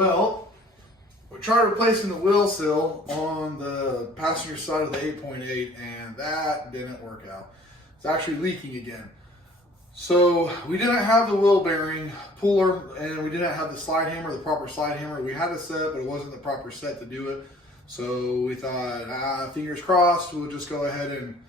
Well, we tried replacing the wheel seal on the passenger side of the 8.8 and that didn't work out. It's actually leaking again. So we didn't have the wheel bearing puller and we didn't have the slide hammer, the proper slide hammer. We had a set, but it wasn't the proper set to do it. So we thought, fingers crossed, we'll just go ahead and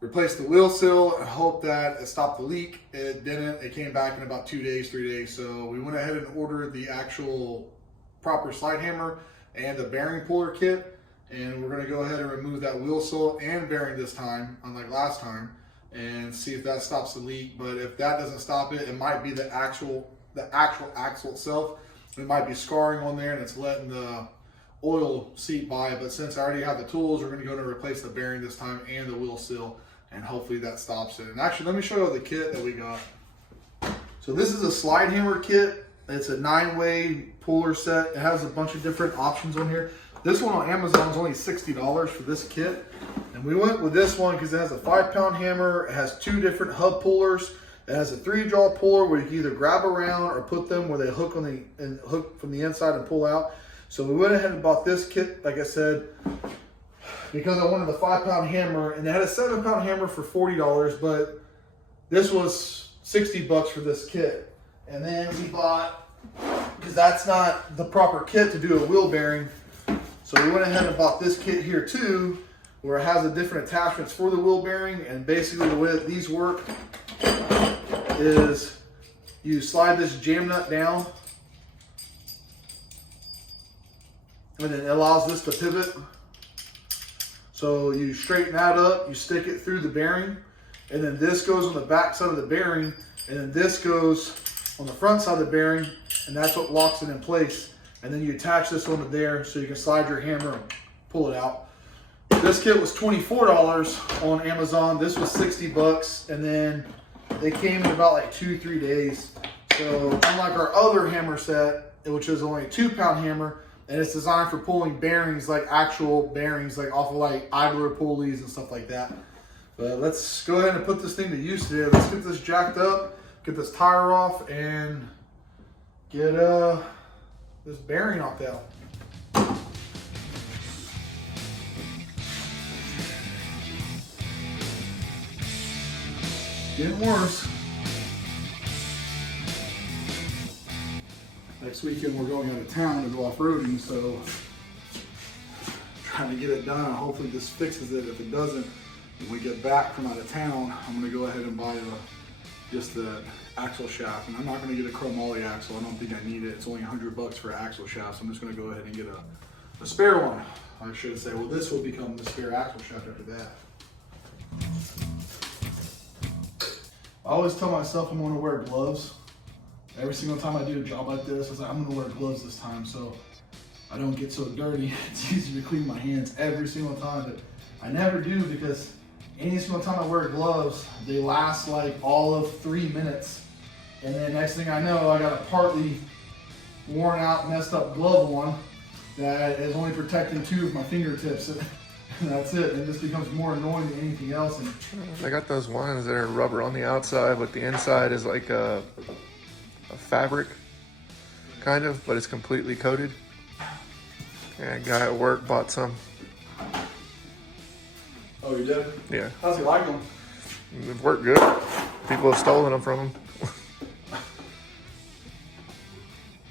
replace the wheel seal and hope that it stopped the leak. It didn't. It came back in about 2 days, 3 days. So we went ahead and ordered the actual proper slide hammer and the bearing puller kit. And we're gonna go ahead and remove that wheel seal and bearing this time, unlike last time, and see if that stops the leak. But if that doesn't stop it, it might be the actual axle itself. It might be scarring on there and it's letting the oil seep by. But since I already have the tools, we're gonna go to replace the bearing this time and the wheel seal, and hopefully that stops it. And actually, let me show you the kit that we got. So this is a slide hammer kit. It's a 9-way puller set. It has a bunch of different options on here. This one on Amazon is only $60 for this kit. And we went with this one because it has a 5-pound hammer. It has 2 different hub pullers. It has a 3-jaw puller where you can either grab around or put them where they hook on the hook from the inside and pull out. So we went ahead and bought this kit, like I said, because I wanted the 5-pound hammer, and they had a 7-pound hammer for $40, but this was $60 for this kit. And then we bought, because that's not the proper kit to do a wheel bearing, so we went ahead and bought this kit here too, where it has the different attachments for the wheel bearing. And basically the way that these work is you slide this jam nut down, and then it allows this to pivot. So you straighten that up, you stick it through the bearing, and then this goes on the back side of the bearing, and then this goes on the front side of the bearing, and that's what locks it in place. And then you attach this onto there so you can slide your hammer and pull it out. This kit was $24 on Amazon. This was $60, and then they came in about like 2-3 days. So unlike our other hammer set, which is only a 2-pound hammer, and it's designed for pulling bearings, like actual bearings, like off of like idler pulleys and stuff like that. But let's go ahead and put this thing to use today. Let's get this jacked up, get this tire off, and get this bearing off out. Getting worse. Next weekend we're going out of town to go off-roading, so trying to get it done. Hopefully this fixes it. If it doesn't, when we get back from out of town, I'm gonna go ahead and buy just the axle shaft. And I'm not gonna get a chromoly axle. I don't think I need it. It's only $100 for an axle shaft, so I'm just gonna go ahead and get a spare one. I should say, well, this will become the spare axle shaft after that. I always tell myself I'm gonna wear gloves. Every single time I do a job like this, I was like, I'm gonna wear gloves this time so I don't get so dirty. It's easier to clean my hands every single time, but I never do, because any single time I wear gloves, they last like all of 3 minutes. And then next thing I know, I got a partly worn out, messed up glove on that is only protecting 2 of my fingertips. And that's it. It just becomes more annoying than anything else. And I got those ones that are rubber on the outside, but the inside is like a fabric, kind of, but it's completely coated. And a guy at work bought some. oh, you did? Yeah. How's he like them? They've worked good. People have stolen them from him.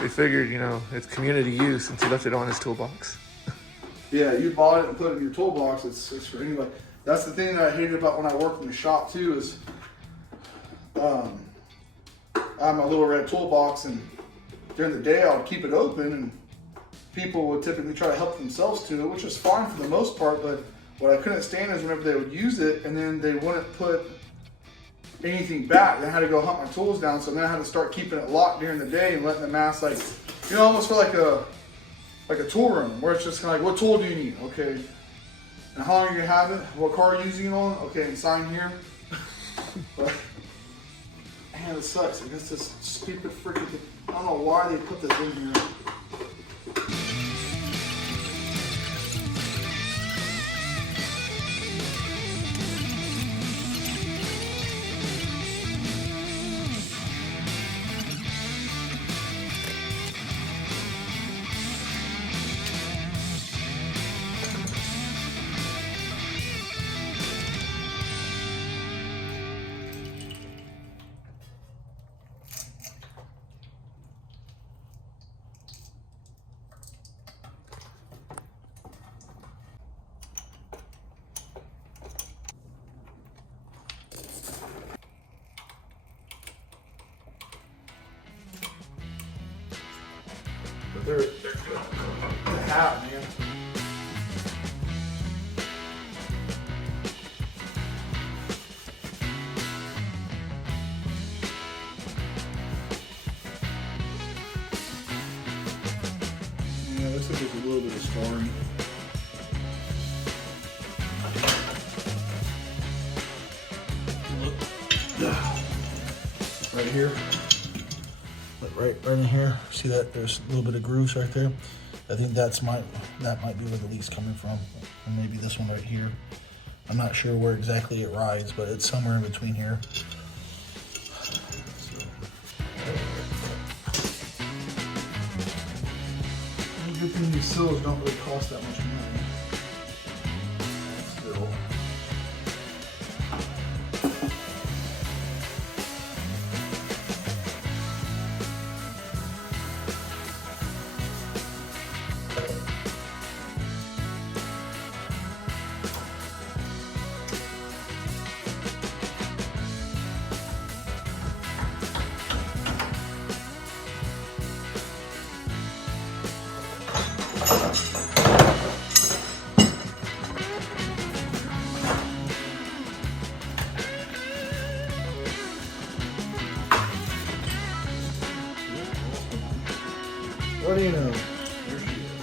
They figured, you know, it's community use, since he left it on his toolbox. Yeah, you bought it and put it in your toolbox. It's for anybody. That's the thing that I hated about when I worked in the shop too, is I have my little red toolbox, and during the day I would keep it open, and people would typically try to help themselves to it, which was fine for the most part. But what I couldn't stand is whenever they would use it and then they wouldn't put anything back. Then I had to go hunt my tools down, so then I had to start keeping it locked during the day and letting the mask, like, you know, almost feel like a tool room where it's just kind of like, what tool do you need? Okay. And how long are you having it? What car are you using it on? Okay, and sign here. But man, it sucks. I guess this stupid freaking, I don't know why they put this in here. have, man. Yeah, looks like there's a little bit of scarring. Right here, right in here. See that? There's a little bit of grooves right there. I think that might be where the leak's coming from, or maybe this one right here. I'm not sure where exactly it rides, but it's somewhere in between here. The good thing these sills don't really cost that much money. Still. What do you know? There she is.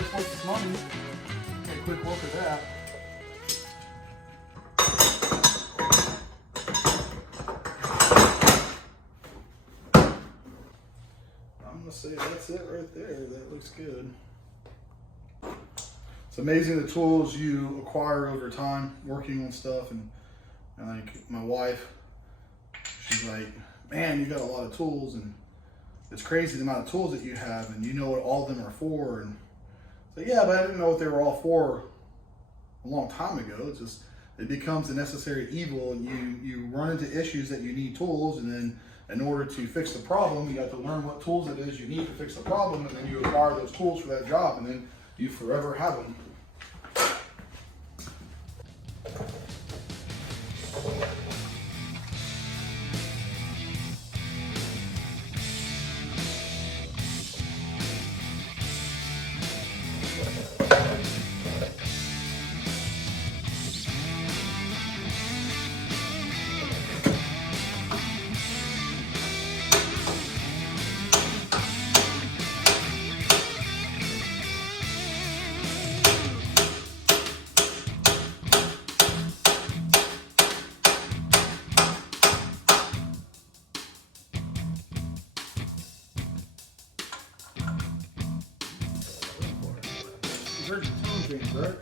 That's worth its money. Get a quick look at that. I'm gonna say that's it right there. That looks good. It's amazing the tools you acquire over time working on stuff, and like my wife, she's like, man, you got a lot of tools, and it's crazy the amount of tools that you have, and you know what all of them are for. And so yeah, but I didn't know what they were all for a long time ago. It's just, it becomes a necessary evil, and you run into issues that you need tools, and then in order to fix the problem, you got to learn what tools it is you need to fix the problem, and then you acquire those tools for that job, and then you forever have them. You heard your tone change, right?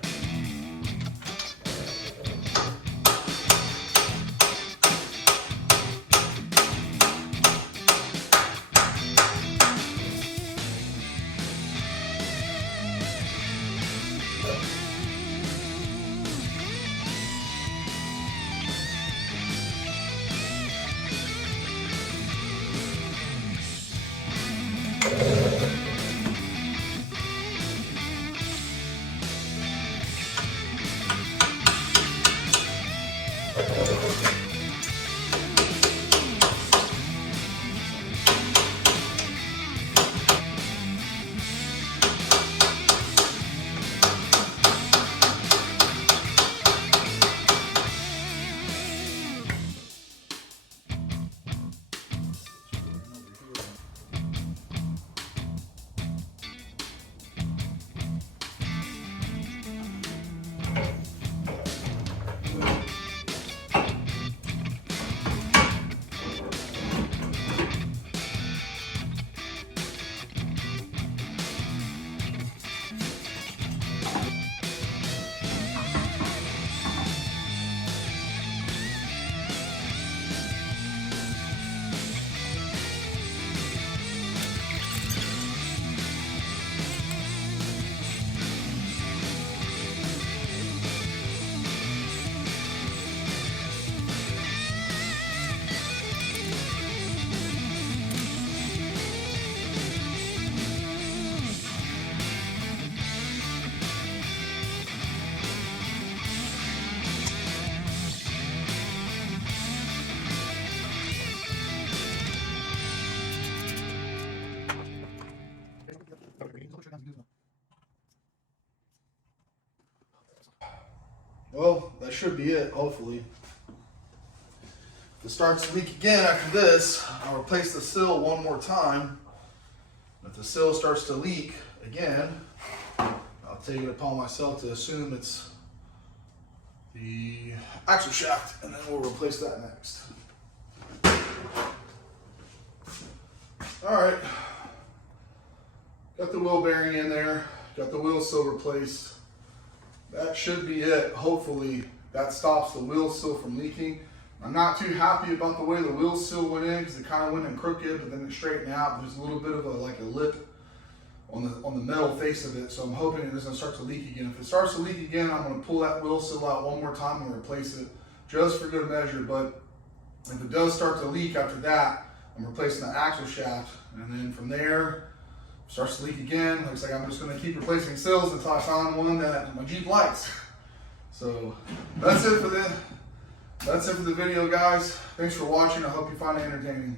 well, that should be it, hopefully. If it starts to leak again after this, I'll replace the sill one more time. If the sill starts to leak again, I'll take it upon myself to assume it's the axle shaft, and then we'll replace that next. Alright, got the wheel bearing in there, got the wheel sill replaced. That should be it. Hopefully that stops the wheel sill from leaking. I'm not too happy about the way the wheel sill went in because it kind of went in crooked, but then it straightened out. There's a little bit of a lip on the metal face of it, so I'm hoping it doesn't start to leak again. If it starts to leak again, I'm going to pull that wheel sill out one more time and replace it just for good measure. But if it does start to leak after that, I'm replacing the axle shaft, and then from there, starts to leak again. Looks like I'm just going to keep replacing sills until I find one that my Jeep likes. So that's it for the video, guys. Thanks for watching. I hope you find it entertaining.